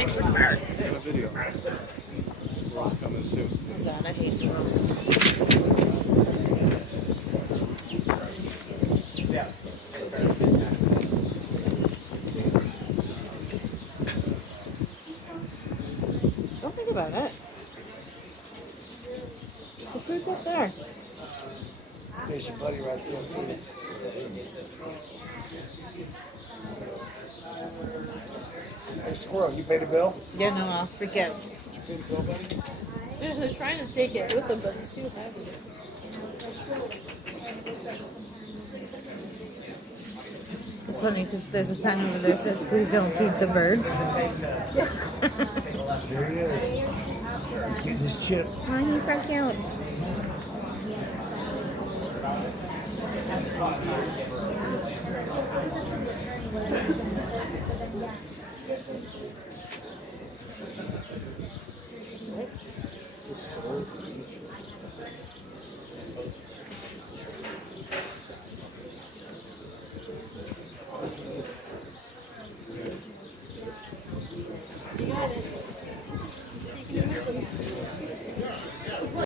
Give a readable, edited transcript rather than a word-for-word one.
Picture of birds. It's on a video. The squirrel's coming too. Oh God, I hate squirrels. Don't think about it. The food's up there. There's your buddy right there, too. Hey, squirrel, you paid a bill? Yeah, no, I'll forget. Did you pay the bill, buddy? Yeah, they're trying to take it with them, but it's too heavy. It's funny because there's a sign over there that says, please don't feed the birds. There he is. He's getting his chip. Oh, he's so cute. This is the old feature.